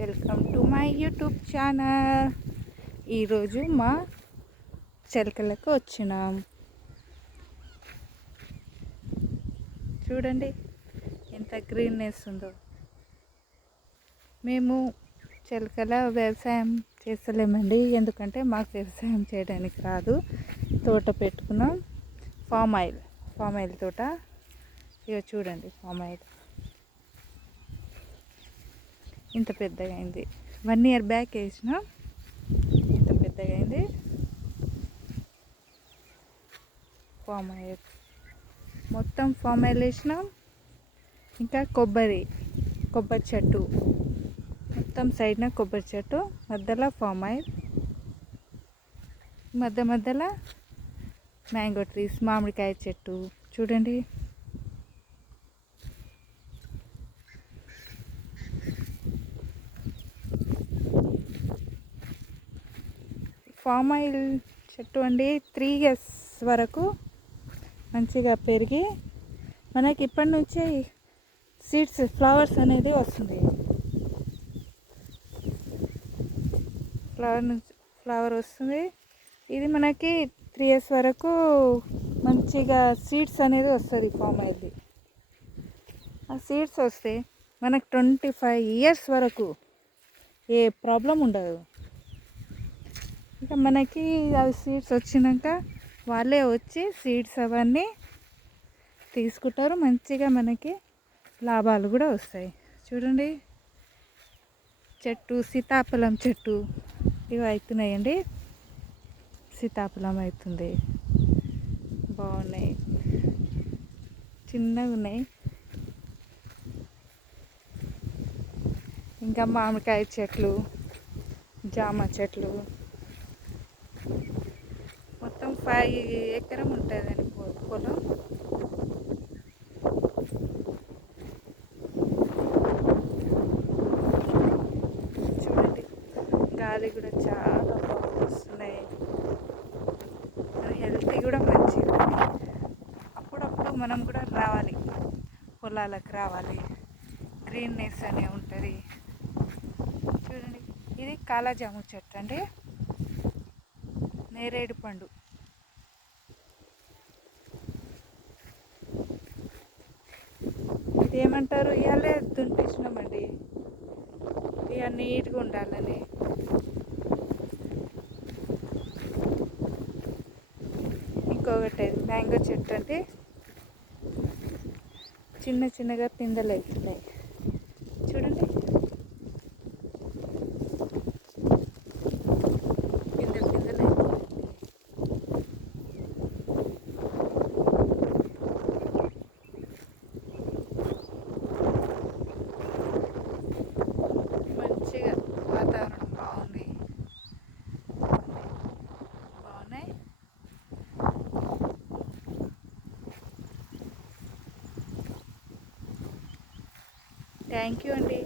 Welcome to my YouTube channel. ఈరోజు మా చిలకలకు వచ్చినాం. చూడండి ఎంత గ్రీన్నెస్ ఉందో. మేము చిలకల వ్యవసాయం చేస్తలేమండి, ఎందుకంటే మాకు వ్యవసాయం చేయడానికి రాదు. తోట పెట్టుకున్నాం, ఫామ్ ఆయిల్ తోట. ఇక చూడండి, ఫామ్ ఆయిల్ ఇంత పెద్దగా అయింది. 1 year బ్యాక్ వేసిన, ఇంత పెద్దగా అయింది. ఫామ్ ఆయిల్ మొత్తం ఫామ్ ఆయిల్ వేసినాం. ఇంకా కొబ్బరి చెట్టు మొత్తం సైడ్న కొబ్బరి చెట్టు, మధ్యలో ఫామ్ ఆయిల్, మధ్యలో మ్యాంగో ట్రీస్, మామిడికాయ చెట్టు. చూడండి, ఫామ్ ఆయిల్ చెట్టు అండి 3 years వరకు మంచిగా పెరిగి మనకి ఇప్పటి నుంచే సీడ్స్, ఫ్లవర్స్ అనేది వస్తుంది. ఫ్లవర్ వస్తుంది. ఇది మనకి 3 years వరకు మంచిగా సీడ్స్ అనేది వస్తుంది ఫామ్ ఆయిల్ది. ఆ సీడ్స్ వస్తే మనకు 25 years వరకు ఏ ప్రాబ్లం ఉండదు. ఇంకా మనకి అవి సీడ్స్ వచ్చినాక వాళ్ళే వచ్చి సీడ్స్ అవన్నీ తీసుకుంటారు. మంచిగా మనకి లాభాలు కూడా వస్తాయి. చూడండి, చెట్టు సీతాఫలం చెట్టు ఇవి అవుతున్నాయండి. సీతాఫలం అవుతుంది, బాగున్నాయి, చిన్నగా ఉన్నాయి. ఇంకా మామిడికాయ చెట్లు, జామ చెట్లు, మొత్తం 5 acres ఉంటుందండి పొలం. చూడండి, గాలి కూడా చాలా బాగా వస్తున్నాయి. మన హెల్త్ కూడా మంచిది. అప్పుడప్పుడు మనం కూడా రావాలి, పొలాలకు రావాలి, గ్రీన్నెస్ అనే ఉంటుంది. చూడండి, ఇది కాలాజాము చెట్టు అండి, నేరేడు పండు. ఇదేమంటారు, ఇవాళే దున్నేసినామండి, ఇక నీట్గా ఉండాలని. ఇంకొకటి మ్యాంగో చెట్టు అంటే చిన్నగా పిందెలు అవుతున్నాయి. చూడండి, పిందెలు అవుతున్నాయి. మంచిగా వాతావరణం బాగున్నాయి. థ్యాంక్ యూ అండి.